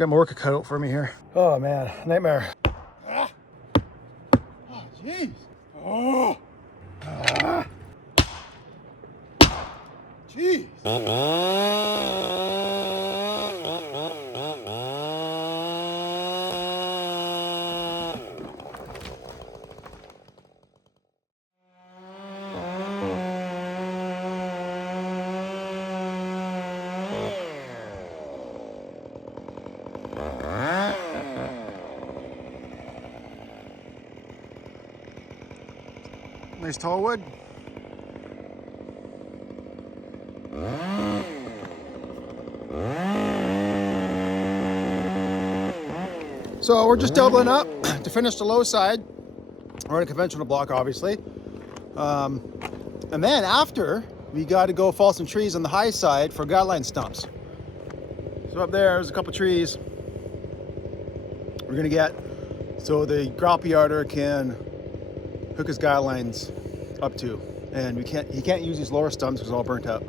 got my work cut out for me here. Oh man, nightmare. Oh, jeez. Oh. Jeez. Nice tall wood. So we're just doubling up to finish the low side. We're on a conventional block, obviously. And then after, we got to go fall some trees on the high side for guideline stumps. So up there's a couple trees we're gonna get so the grapple yarder can hook his guidelines up to. And he can't use these lower stumps because it's all burnt up.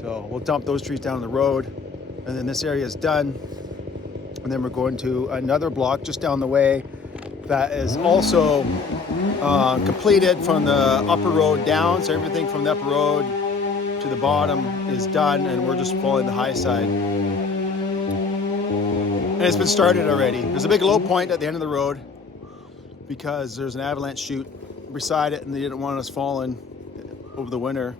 So we'll dump those trees down the road, and then this area is done. And then we're going to another block just down the way that is also completed from the upper road down. So everything from the upper road to the bottom is done, and we're just following the high side. And it's been started already. There's a big low point at the end of the road because there's an avalanche chute beside it, and they didn't want us falling over the winter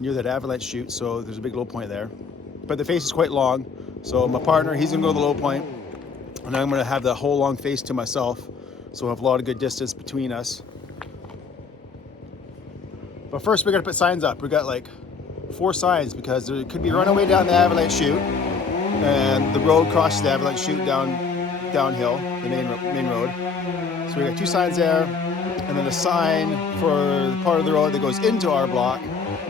near that avalanche chute, so there's a big low point there. But the face is quite long, so my partner, he's gonna go to the low point, and I'm gonna have the whole long face to myself, so we'll have a lot of good distance between us. But first we gotta put signs up. We got like 4 signs because there could be a runaway down the avalanche chute, and the road crosses the avalanche chute downhill, the main road. So we got 2 signs there, and then a sign for the part of the road that goes into our block,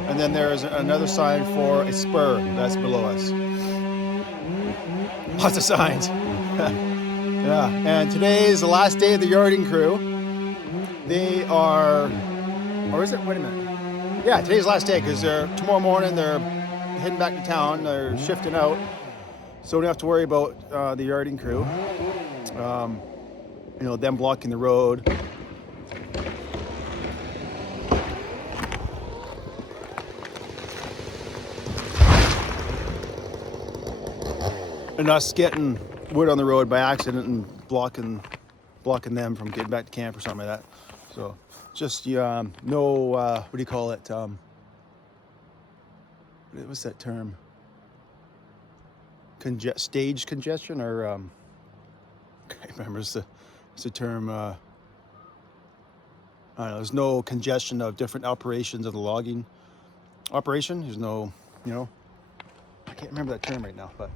and then there's another sign for a spur that's below us. Lots of signs. Yeah, and today is the last day of the yarding crew. They are, or is it? Wait a minute. Yeah, today's the last day because tomorrow morning they're heading back to town. They're shifting out, so we don't have to worry about the yarding crew. You know, them blocking the road. And us getting wood on the road by accident and blocking them from getting back to camp or something like that. So just no what do you call it? What's that term? Stage congestion, or I can't remember. It's a term. I don't know. There's no congestion of different operations of the logging operation. There's no, you know, I can't remember that term right now, but.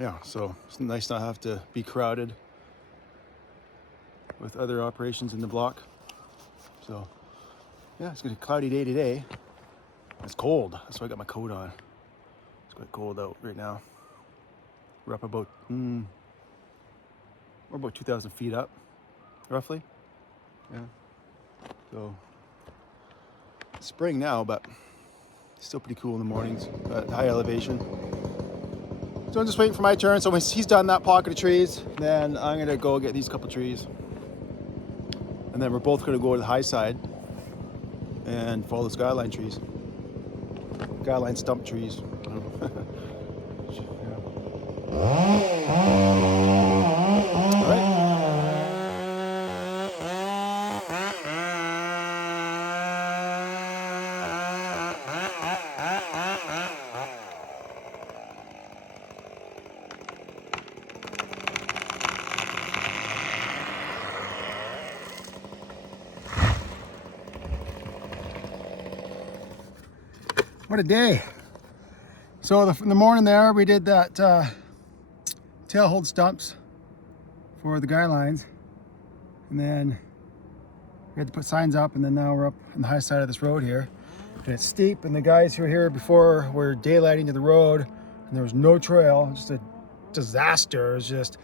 Yeah, so it's nice not have to be crowded with other operations in the block. So, yeah, it's gonna be a cloudy day today. It's cold, that's why I got my coat on. It's quite cold out right now. We're up about, we're about 2,000 feet up, roughly. Yeah, so it's spring now, but it's still pretty cool in the mornings at high elevation. So I'm just waiting for my turn. So when he's done that pocket of trees, then I'm gonna go get these couple trees. And then we're both gonna go to the high side and follow the skyline trees. Skyline stump trees. All right. What a day. So in the morning there, we did that tail hold stumps for the guidelines. And then we had to put signs up, and then now we're up on the high side of this road here. And it's steep, and the guys who were here before were daylighting to the road, and there was no trail, just a disaster. It was just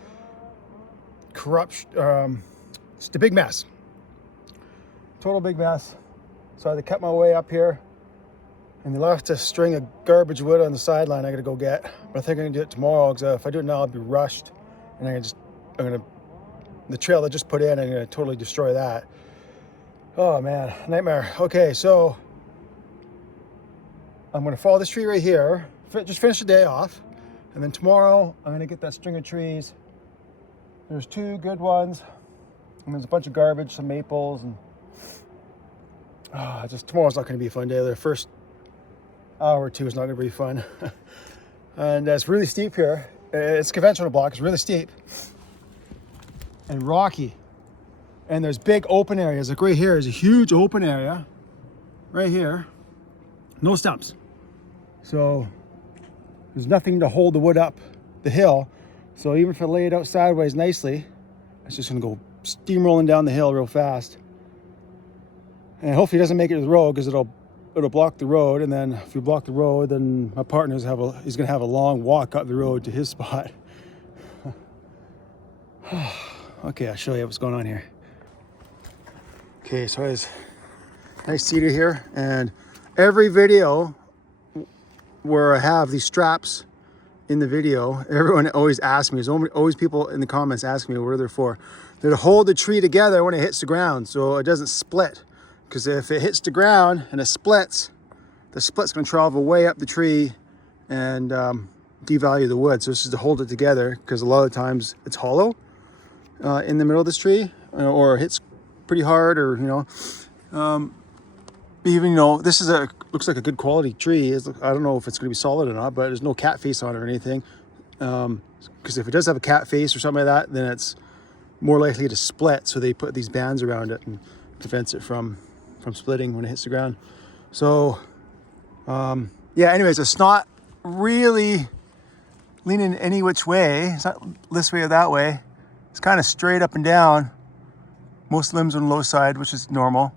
corrupt, just a big mess. Total big mess. So I had to cut my way up here. And they left a string of garbage wood on the sideline I gotta go get. But I think I'm gonna do it tomorrow, because if I do it now, I'll be rushed. And the trail I just put in, I'm gonna totally destroy that. Oh man, nightmare. Okay, so I'm gonna follow this tree right here, just finish the day off. And then tomorrow, I'm gonna get that string of trees. There's 2 good ones. And there's a bunch of garbage, some maples, and tomorrow's not gonna be a fun day. The first hour or 2 is not gonna be fun. And it's really steep here. It's conventional block, it's really steep and rocky. And there's big open areas. Like right here is a huge open area. Right here, no stumps. So there's nothing to hold the wood up the hill. So even if I lay it out sideways nicely, it's just gonna go steamrolling down the hill real fast. And hopefully it doesn't make it to the road, because it'll block the road. And then if you block the road, then my partner's he's gonna have a long walk up the road to his spot. Okay, I'll show you what's going on here. Okay, so it's nice cedar here, and every video where I have these straps in the video, everyone always asks me, there's always people in the comments asking me what they're for. They're to hold the tree together when it hits the ground so it doesn't split. Because if it hits the ground and it splits, the split's gonna travel way up the tree and devalue the wood. So this is to hold it together, because a lot of times it's hollow in the middle of this tree, or hits pretty hard, or even this is looks like a good quality tree. I don't know if it's going to be solid or not, but there's no cat face on it or anything. Because if it does have a cat face or something like that, then it's more likely to split. So they put these bands around it and prevents it from splitting when it hits the ground. So yeah, anyways, it's not really leaning any which way. It's not this way or that way. It's kind of straight up and down. Most limbs on the low side, which is normal.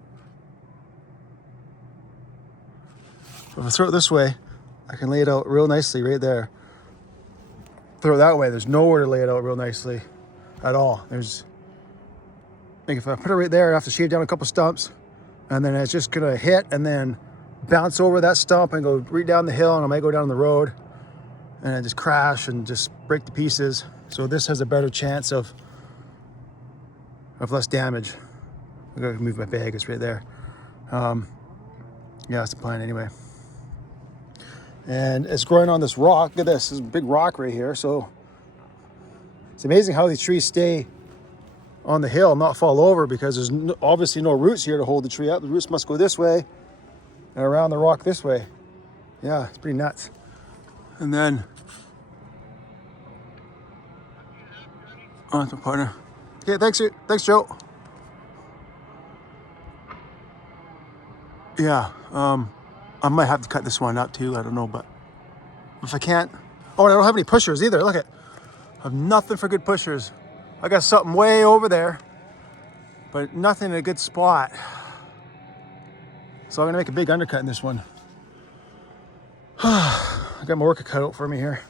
If I throw it this way, I can lay it out real nicely right there. Throw it that way, there's nowhere to lay it out real nicely at all. Like if I put it right there, I have to shave down a couple stumps, and then it's just gonna hit and then bounce over that stump and go right down the hill, and I might go down the road and I just crash and just break to pieces. So this has a better chance of less damage. I gotta move my bag, it's right there. Yeah, that's the plan anyway. And it's growing on this rock. Look at this, this big rock right here. So it's amazing how these trees stay on the hill, not fall over, because there's obviously no roots here to hold the tree up. The roots must go this way and around the rock this way. Yeah, it's pretty nuts. And then, oh, that's my partner. Okay, thanks, Joe. Yeah, I might have to cut this one up too, I don't know, but if I can't. Oh, and I don't have any pushers either, look at. I have nothing for good pushers. I got something way over there, but nothing in a good spot. So I'm gonna make a big undercut in this one. I got my work cut out for me here.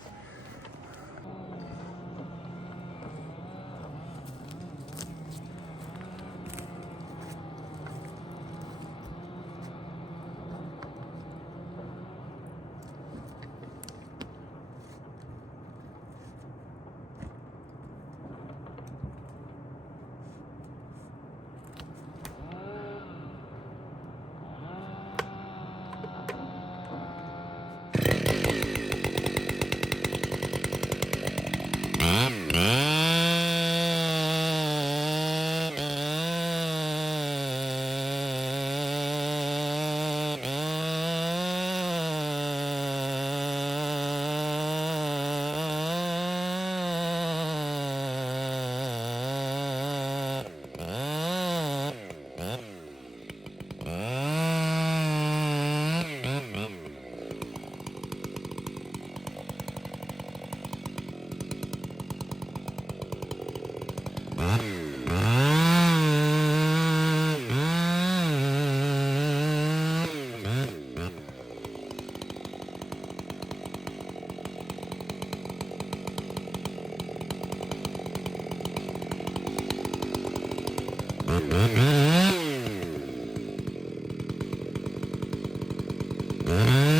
Mm-hmm.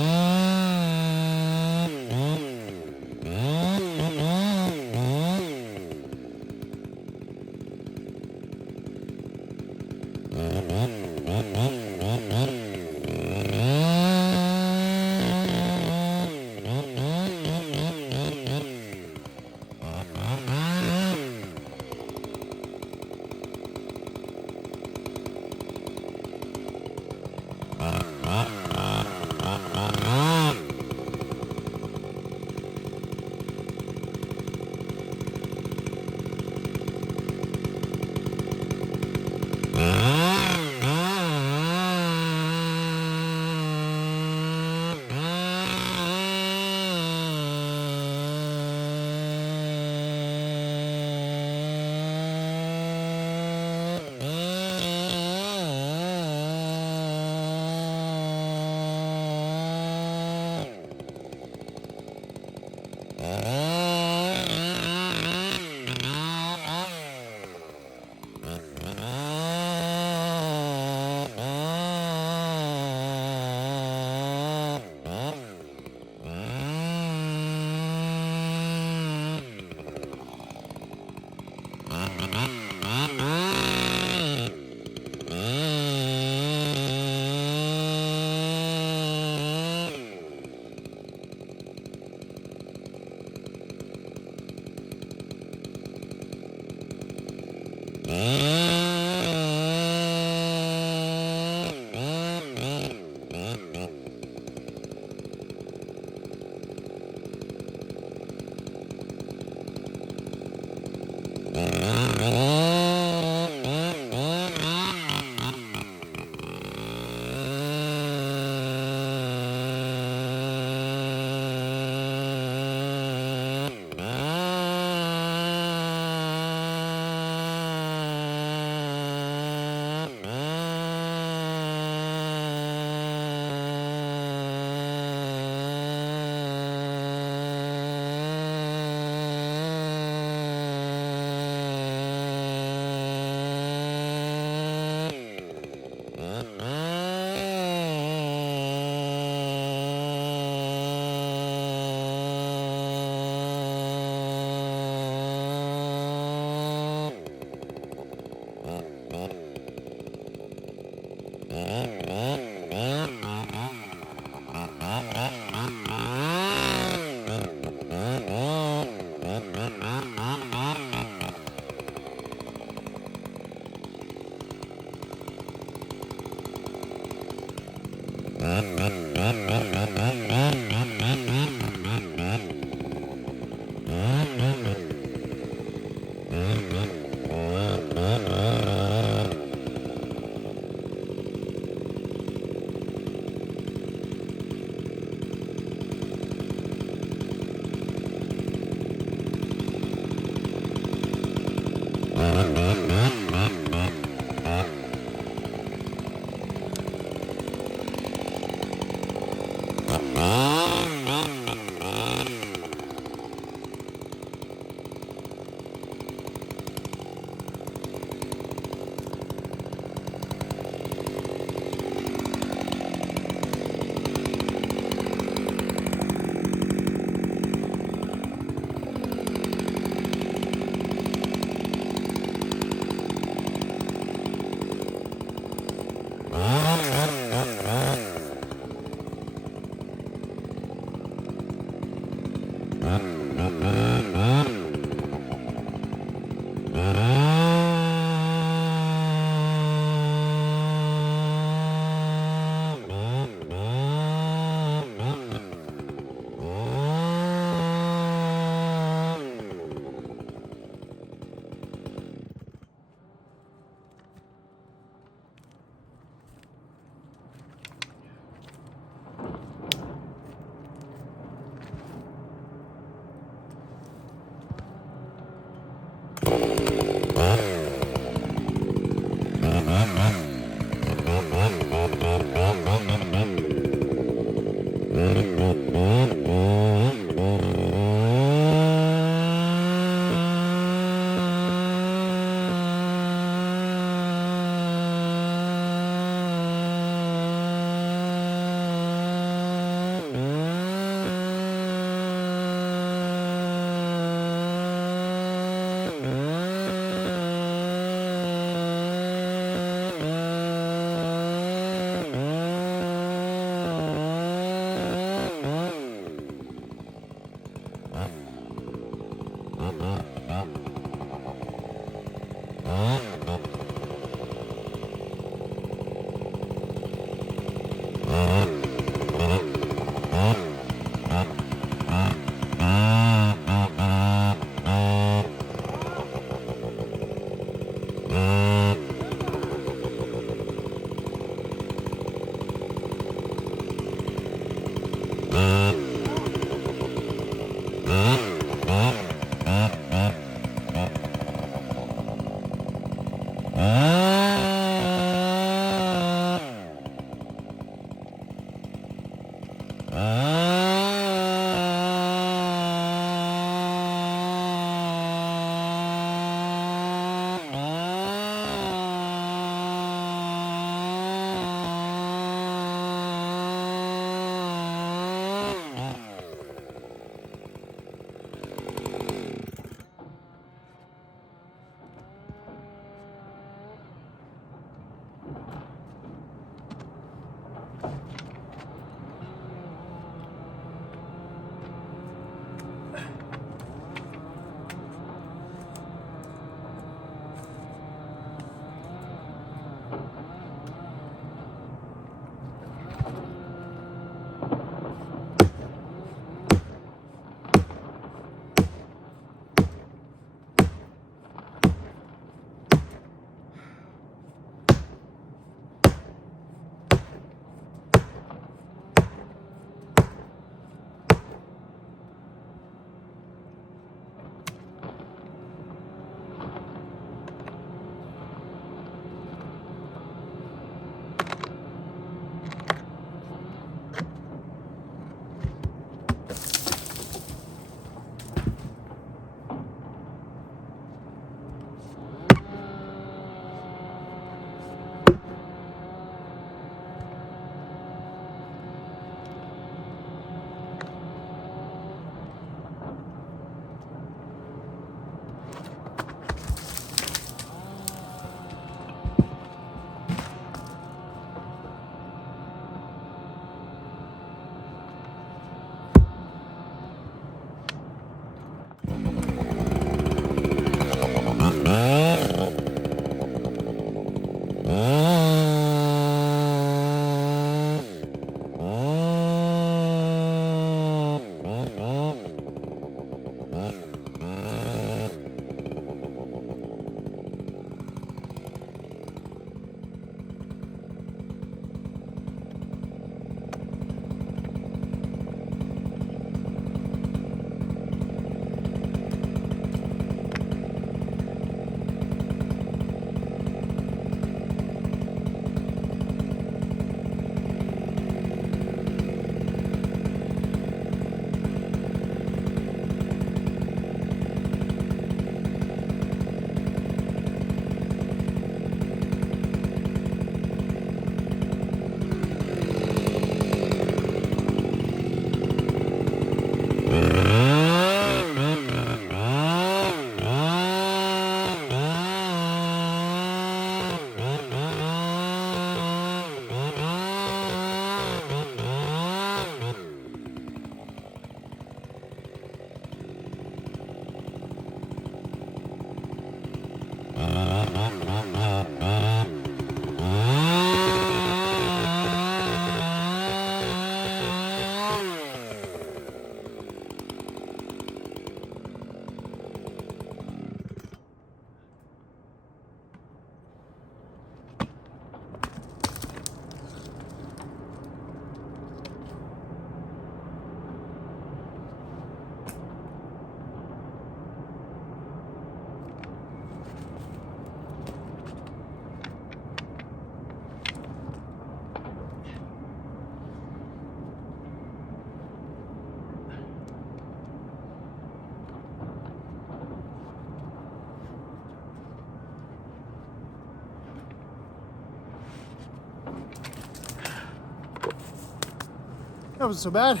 That wasn't so bad.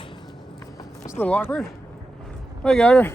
It's a little awkward. I got her.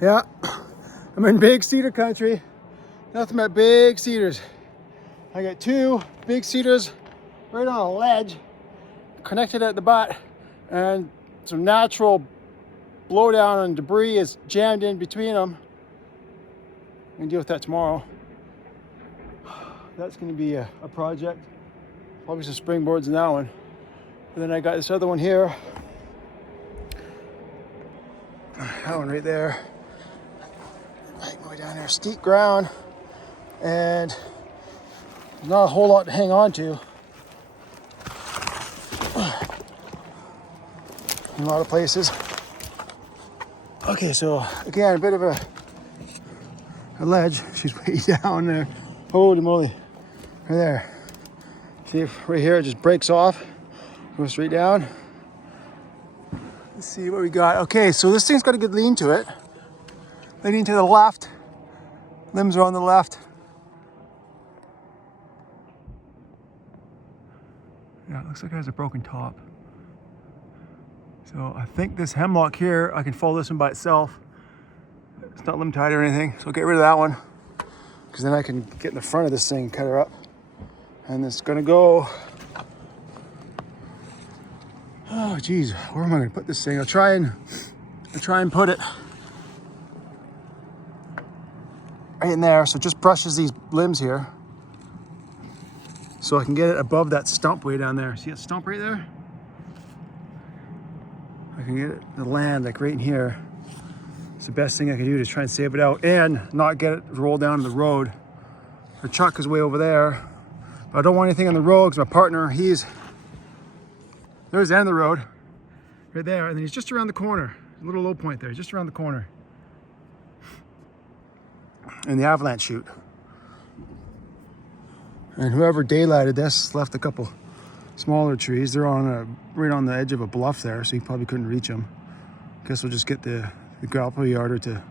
Yeah, I'm in big cedar country. Nothing but big cedars. I got 2 big cedars right on a ledge, connected at the butt, and some natural blowdown and debris is jammed in between them. I'm gonna deal with that tomorrow. That's gonna be a project. Probably some springboards in that one. And then I got this other one here. That one right there. I can go down there, steep ground, and not a whole lot to hang on to. In a lot of places. Okay, so again, a bit of a ledge. She's way down there. Holy moly. Right there. See, right here it just breaks off. Goes straight down. Let's see what we got. Okay, so this thing's got a good lean to it. Leaning to the left. Limbs are on the left. Yeah, it looks like it has a broken top. So I think this hemlock here, I can follow this one by itself. It's not limb tied or anything, so I'll get rid of that one. Because then I can get in the front of this thing and cut her up. And it's gonna go, oh geez, where am I gonna put this thing? I'll try and put it right in there, so it just brushes these limbs here. So I can get it above that stump way down there. See that stump right there? I can get it to land like right in here. It's the best thing I can do to try and save it out and not get it rolled down to the road. The truck is way over there. But I don't want anything on the road because my partner, there's the end of the road, right there, and then he's just around the corner. A little low point there, just around the corner. And the avalanche chute. And whoever daylighted this left a couple smaller trees. They're on right on the edge of a bluff there, so you probably couldn't reach them. Guess we'll just get the grapple yarder to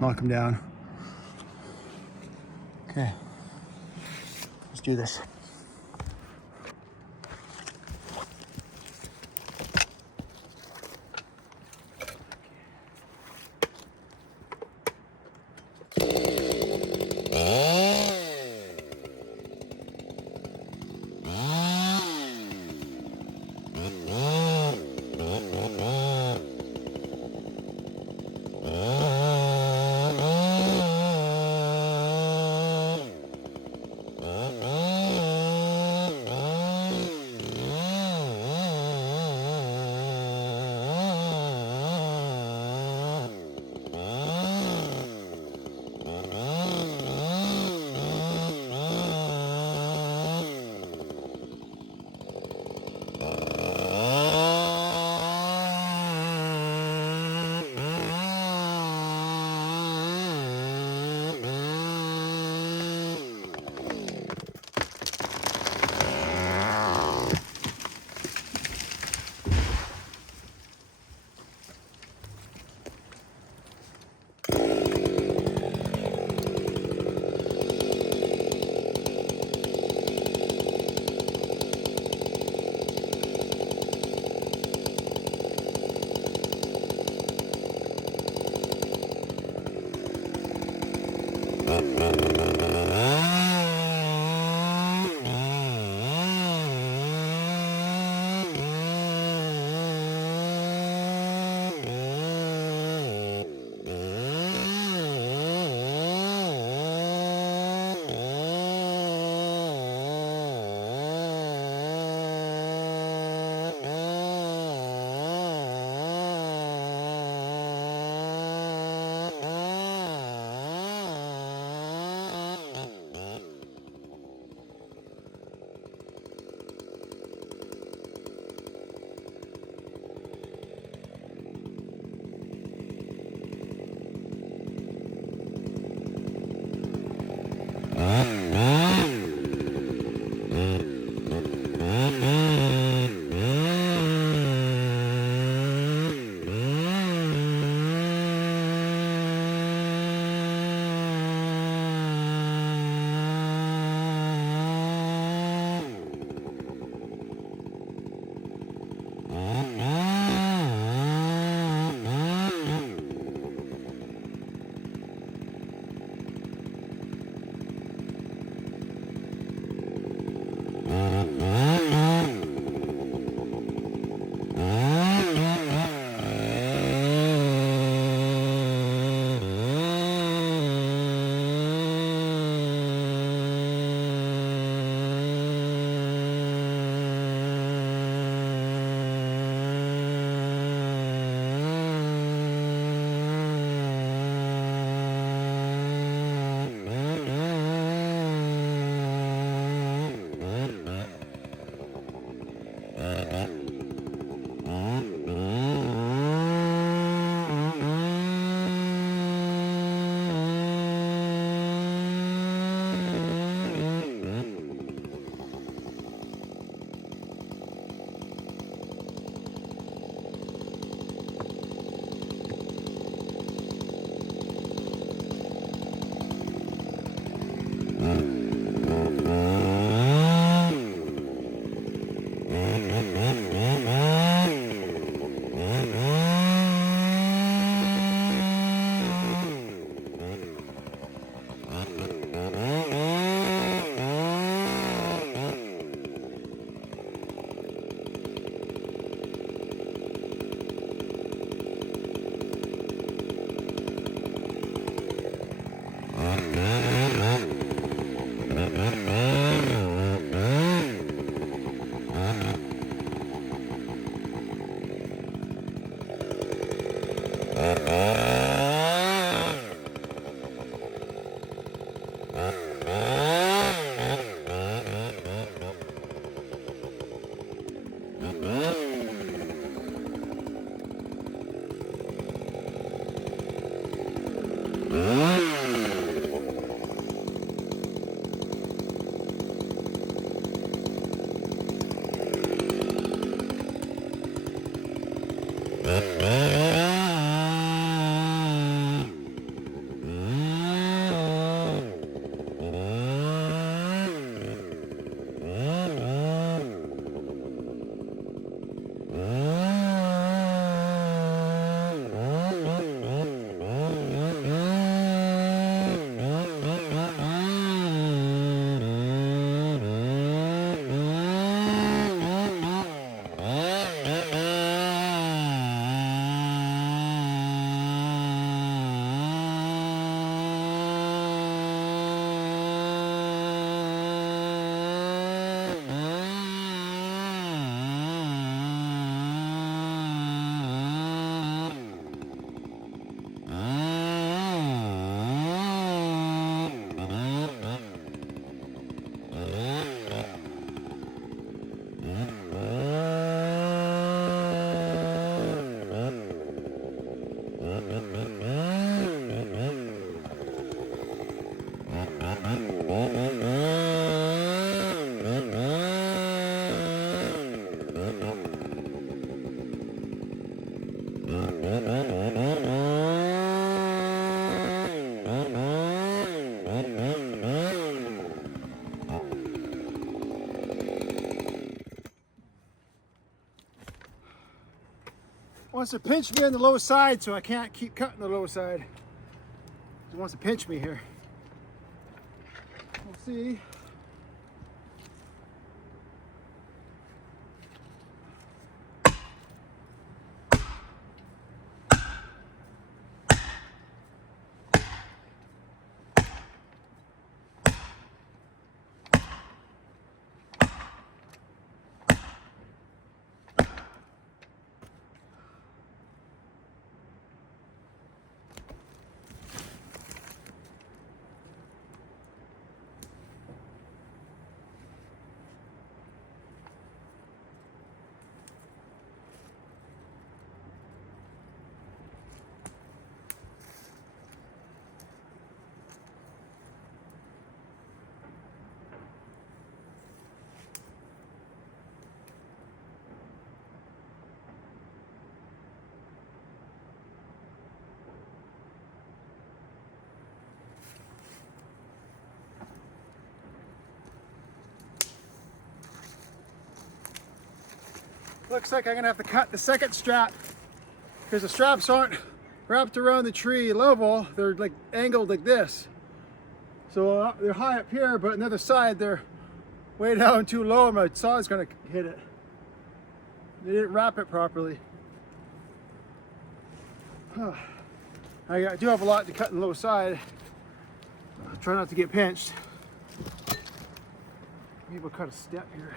knock them down. Okay, let's do this. Wants to pinch me on the low side, so I can't keep cutting the low side. He wants to pinch me here. see. Looks like I'm gonna have to cut the second strap because the straps aren't wrapped around the tree level. They're like angled like this. So they're high up here, but on the other side they're way down too low and my saw is gonna hit it. They didn't wrap it properly. I do have a lot to cut on the low side. I'll try not to get pinched. Maybe we'll cut a step here.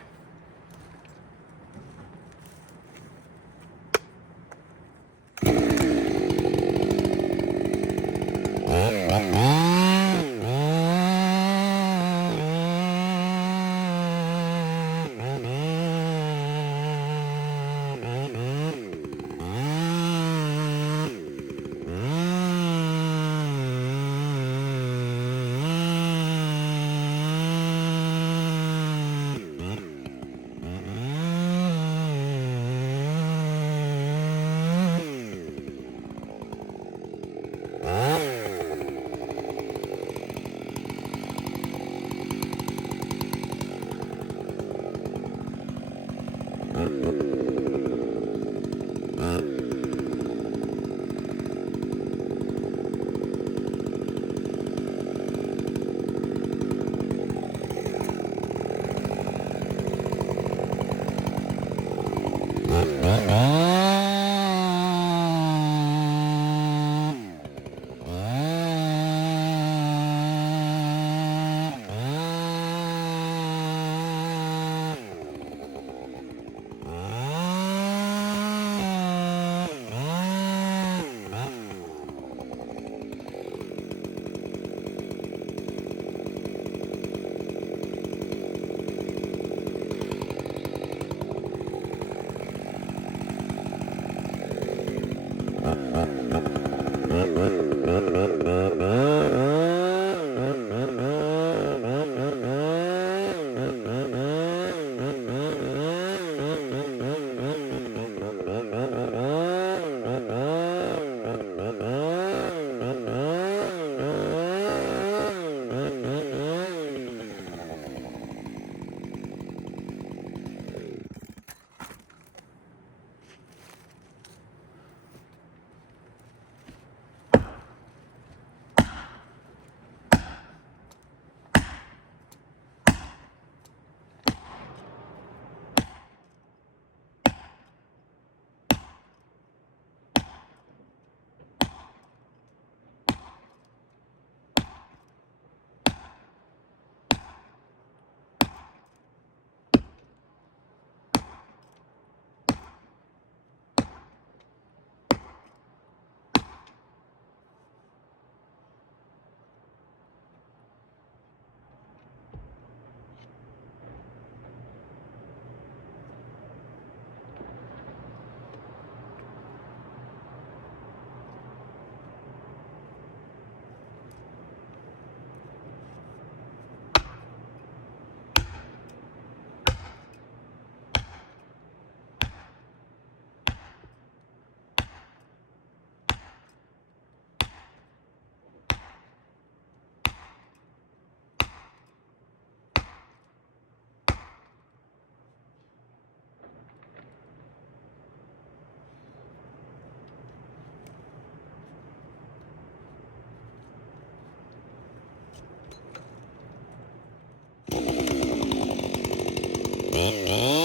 Man.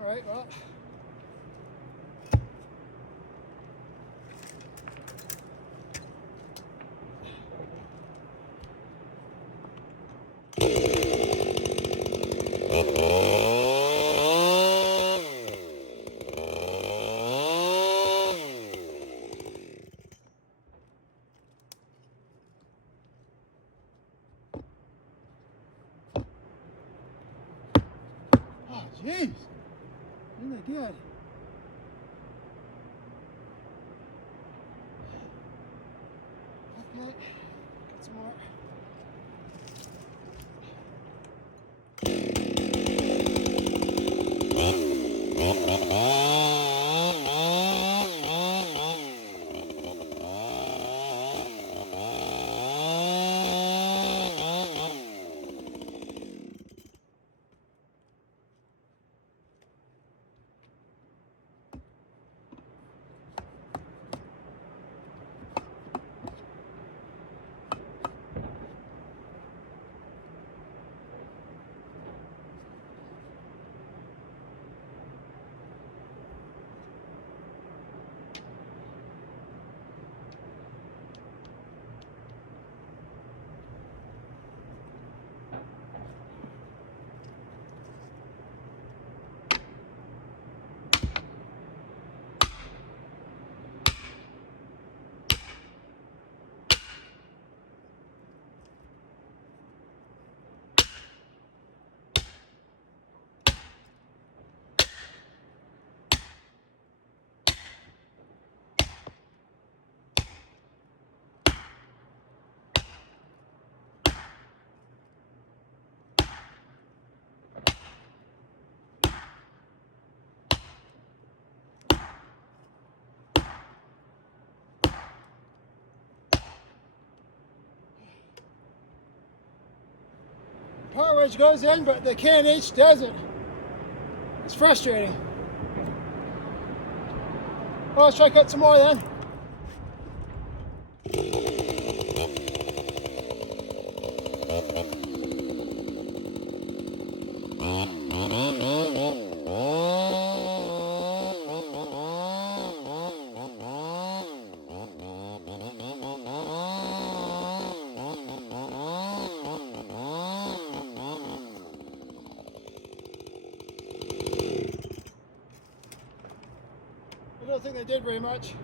All right, well. Oh, jeez. Really good. Okay, got some more. PowerWedge goes in, but the K&H doesn't. It's frustrating. Well, let's try to cut some more then. I don't think they did very much.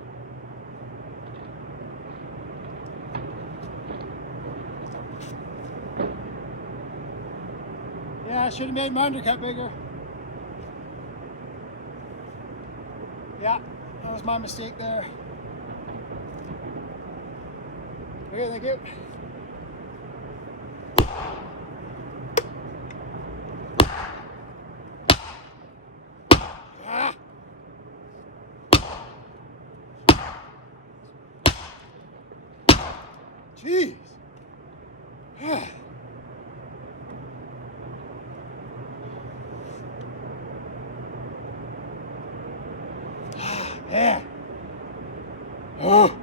Yeah, I should have made my undercut bigger. Yeah, that was my mistake there. Okay, thank you. Jeez. Man. Oh.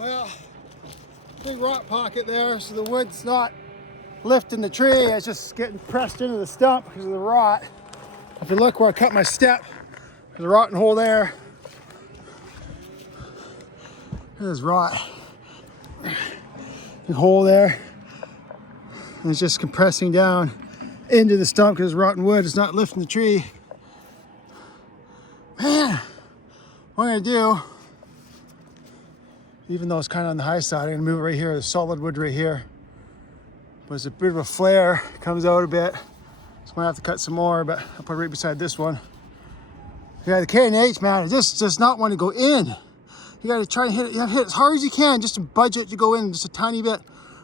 Well, big rock pocket there, so the wood's not lifting the tree, it's just getting pressed into the stump because of the rot. If you look where I cut my step, there's a rotten hole there. There's rot. Big hole there. And it's just compressing down into the stump because rotten wood is not lifting the tree. Man, what I'm gonna do, even though it's kind of on the high side, I'm gonna move it right here. There's solid wood right here. But it's a bit of a flare, comes out a bit. So I'm gonna have to cut some more, but I'll put it right beside this one. Yeah, the K&H, man, it just does not want to go in. You gotta try and hit it, hit it as hard as you can just to budge it to go in just a tiny bit.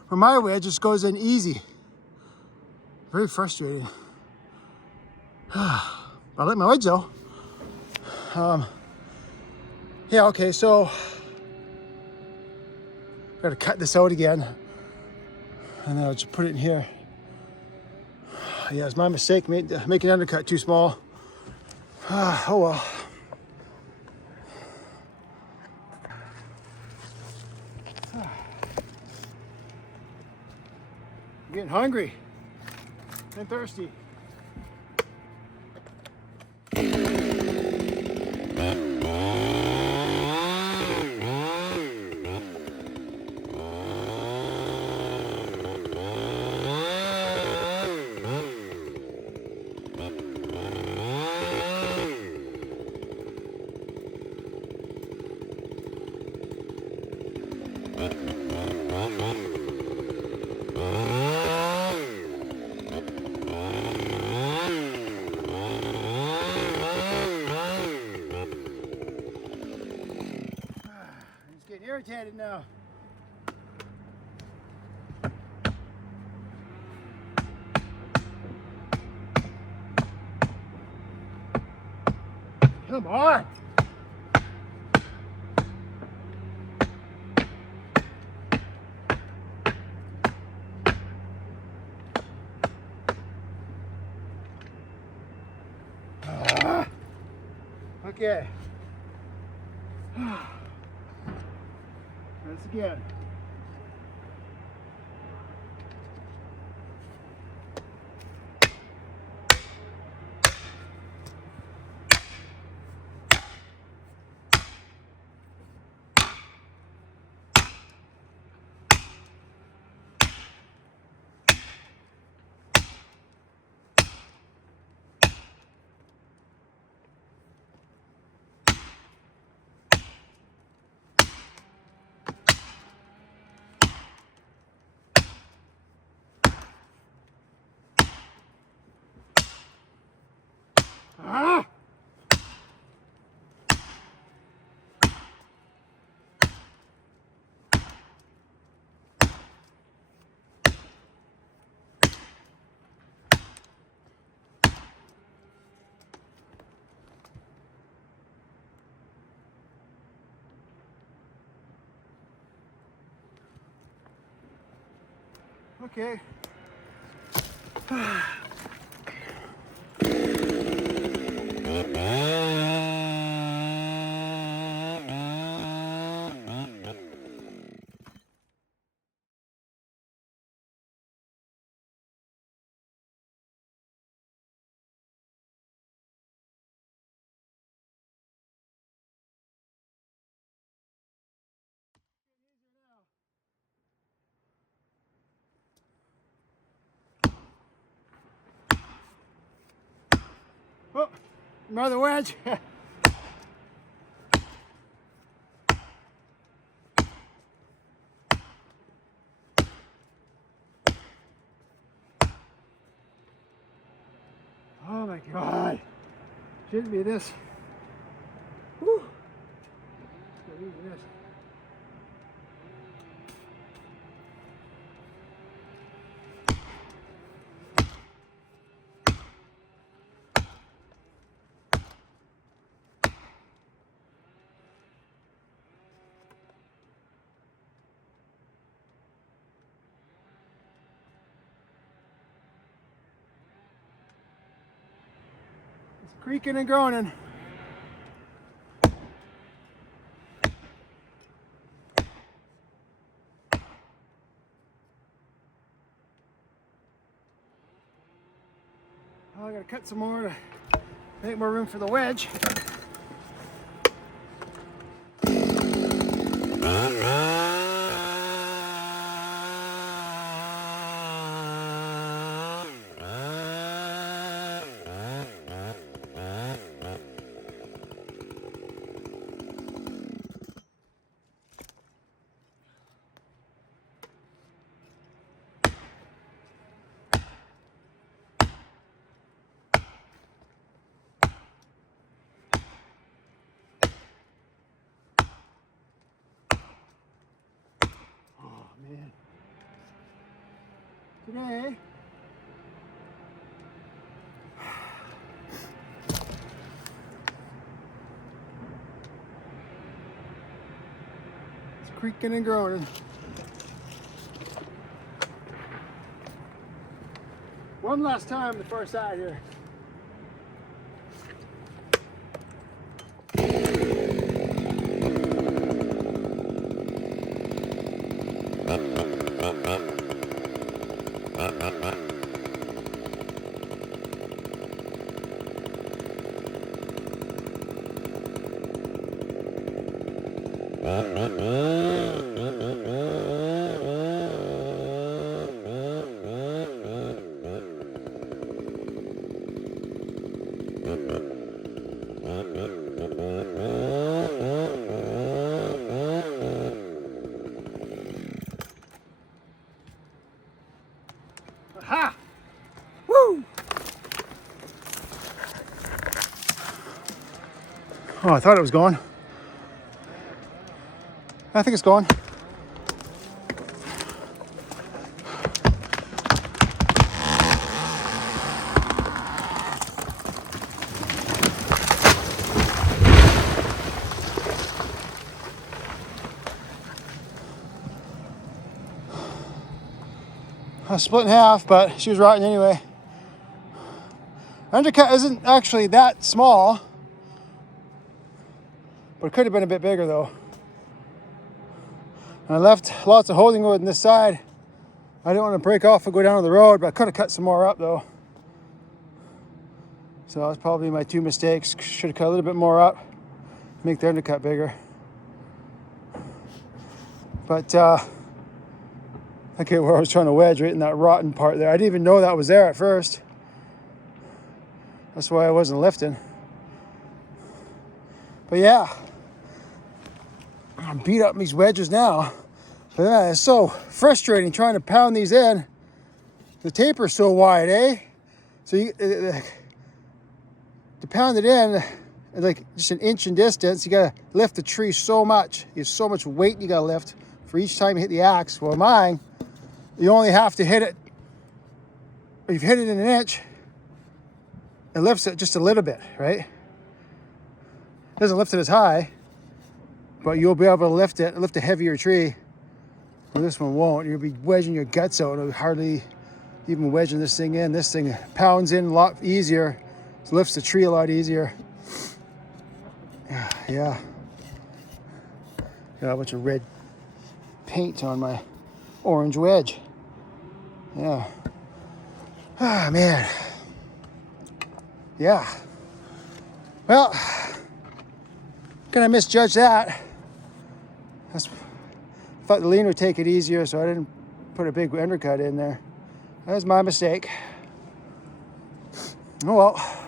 Where my wedge just goes in easy. Very frustrating. I like my wedge though. Yeah, okay, so gotta cut this out again. And then I'll just put it in here. Yeah, it's my mistake, making undercut too small. Oh well. I'm getting hungry and thirsty. irritated now. Come on! Okay. Once again. Ah! Okay. Oh, another wedge. Oh my God. Shouldn't be this. Whew. It's not easy, this. It's creaking and groaning. Oh, I gotta cut some more to make more room for the wedge. Man. Today, it's creaking and groaning. One last time the far side here. Aha! Woo! Oh, I thought it was gone. I think it's going. I was split in half, but she was rotten anyway. Undercut isn't actually that small, but it could have been a bit bigger though. And I left lots of holding wood on this side. I didn't want to break off and go down to the road, but I could have cut some more up though. So that was probably my two mistakes. Should have cut a little bit more up, make the undercut bigger. But okay, where I was trying to wedge, right in that rotten part there. I didn't even know that was there at first. That's why I wasn't lifting. But yeah, I'm beat up these wedges now. But yeah, it's so frustrating trying to pound these in. The taper's so wide, eh? So you, to pound it in, like just an inch in distance, you gotta lift the tree so much. There's so much weight you gotta lift for each time you hit the axe. Well, mine, you only have to hit it, if you've hit it in an inch, it lifts it just a little bit, right? It doesn't lift it as high, but you'll be able to lift a heavier tree. Well, this one won't. You'll be wedging your guts out. It'll hardly even wedging this thing in. This thing pounds in a lot easier. It lifts the tree a lot easier. Yeah. Got a bunch of red paint on my orange wedge. Yeah. Ah, man. Yeah. Well, gonna misjudge that. I thought the lean would take it easier, so I didn't put a big undercut in there. That was my mistake. Oh well.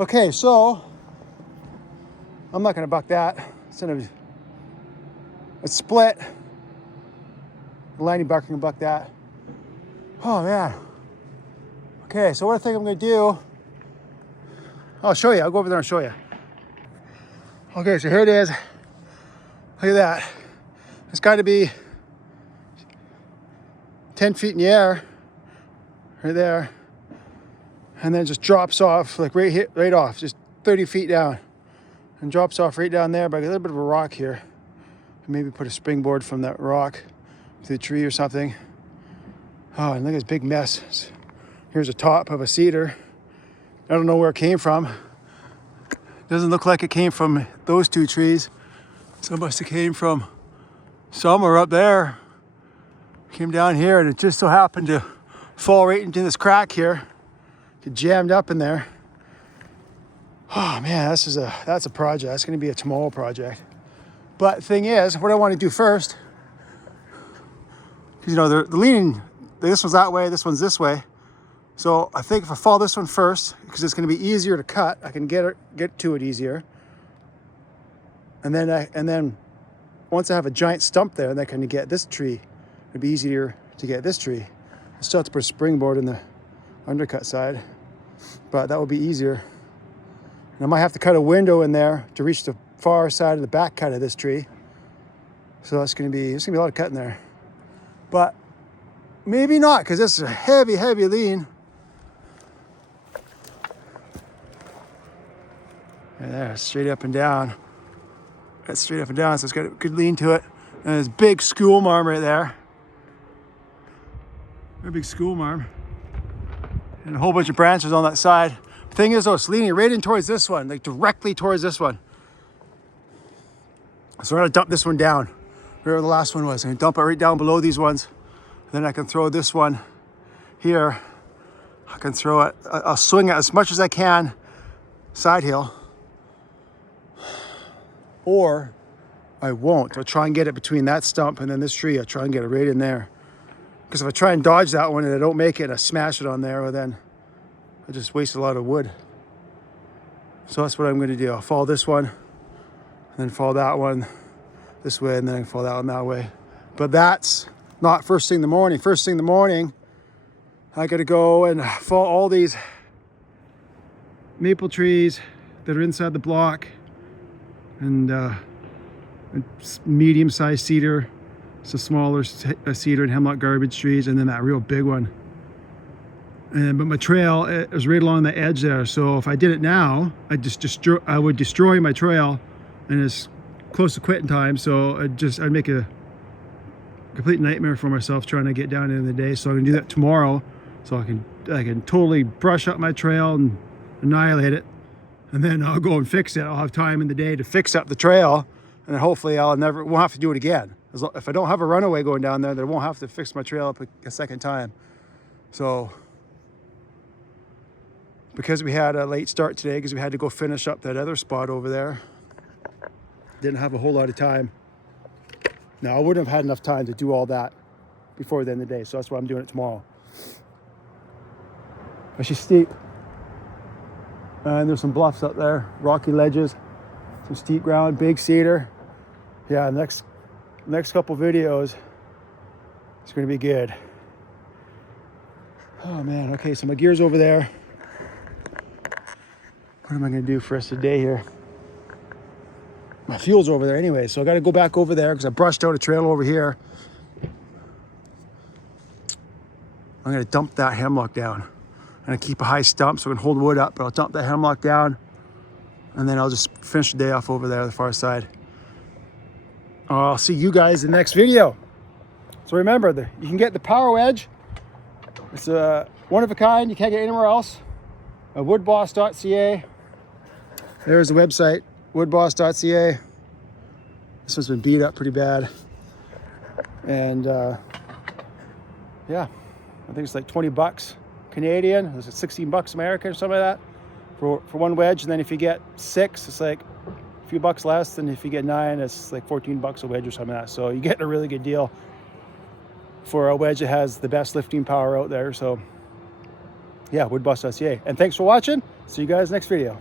Okay, so I'm not gonna buck that. It's split. The lining bucker can buck that. Oh man. Okay, so what I think I'm gonna do, I'll show you. I'll go over there and show you. Okay, so here it is. Look at that. It's got to be 10 feet in the air, right there, and then it just drops off, like right off, just 30 feet down, and drops off right down there by a little bit of a rock here. Maybe put a springboard from that rock to the tree or something. Oh, and look at this big mess. Here's a top of a cedar. I don't know where it came from. Doesn't look like it came from those two trees. So it must have came from somewhere up there. Came down here and it just so happened to fall right into this crack here. Get jammed up in there. Oh man, that's a project. That's gonna be a tomorrow project. But the thing is, what I want to do first, because you know, the leaning, this one's that way, this one's this way. So I think if I follow this one first, because it's going to be easier to cut, I can get to it easier. And then once I have a giant stump there, and I can get this tree, it'd be easier to get this tree. I still have to put a springboard in the undercut side, but that would be easier. And I might have to cut a window in there to reach the far side of the back cut of this tree. So there's going to be a lot of cutting there, but maybe not, because this is a heavy, heavy lean. And there, straight up and down. That's straight up and down, so it's got a good lean to it. And there's big school marm right there. Very big school marm. And a whole bunch of branches on that side. The thing is though, it's leaning right in towards this one, like directly towards this one. So I'm gonna dump this one down, where the last one was. I'm gonna dump it right down below these ones. Then I can throw this one here. I can throw it, I'll swing it as much as I can, side hill. Or I won't. I'll try and get it between that stump and then this tree. I'll try and get it right in there. Because if I try and dodge that one and I don't make it and I smash it on there, well then I just waste a lot of wood. So that's what I'm going to do. I'll follow this one, and then follow that one this way, and then I can follow that one that way. But that's not first thing in the morning. First thing in the morning, I got to go and follow all these maple trees that are inside the block, and medium-sized cedar, some smaller cedar and hemlock garbage trees, and then that real big one. But my trail is right along the edge there, so if I did it now, I would destroy my trail, and it's close to quitting time. So I'd make a complete nightmare for myself trying to get down in the day. So I'm gonna do that tomorrow, so I can totally brush up my trail and annihilate it, and then I'll go and fix it. I'll have time in the day to fix up the trail, and then hopefully won't have to do it again. If I don't have a runaway going down there, then I won't have to fix my trail up a second time. So because we had a late start today, because we had to go finish up that other spot over there, didn't have a whole lot of time. Now, I wouldn't have had enough time to do all that before the end of the day, so that's why I'm doing it tomorrow. But she's steep. And there's some bluffs up there, rocky ledges, some steep ground, big cedar. Yeah, next couple videos, it's gonna be good. Oh man, okay, so my gear's over there. What am I gonna do for the rest of the day here? My fuel's over there anyway, so I gotta go back over there because I brushed out a trail over here. I'm gonna dump that hemlock down. I'm gonna keep a high stump so I can hold wood up, but I'll dump that hemlock down, and then I'll just finish the day off over there on the far side. I'll see you guys in the next video. So remember, you can get the PowerWedge. It's one of a kind. You can't get anywhere else. Woodboss.ca. There's the website, woodboss.ca. This one's been beat up pretty bad. And yeah, I think it's like 20 bucks Canadian. It's like 16 bucks American or something like that for one wedge. And then if you get 6, it's like a few bucks less. And if you get 9, it's like 14 bucks a wedge or something like that. So you get a really good deal for a wedge that has the best lifting power out there. So yeah, woodboss.ca. And thanks for watching. See you guys next video.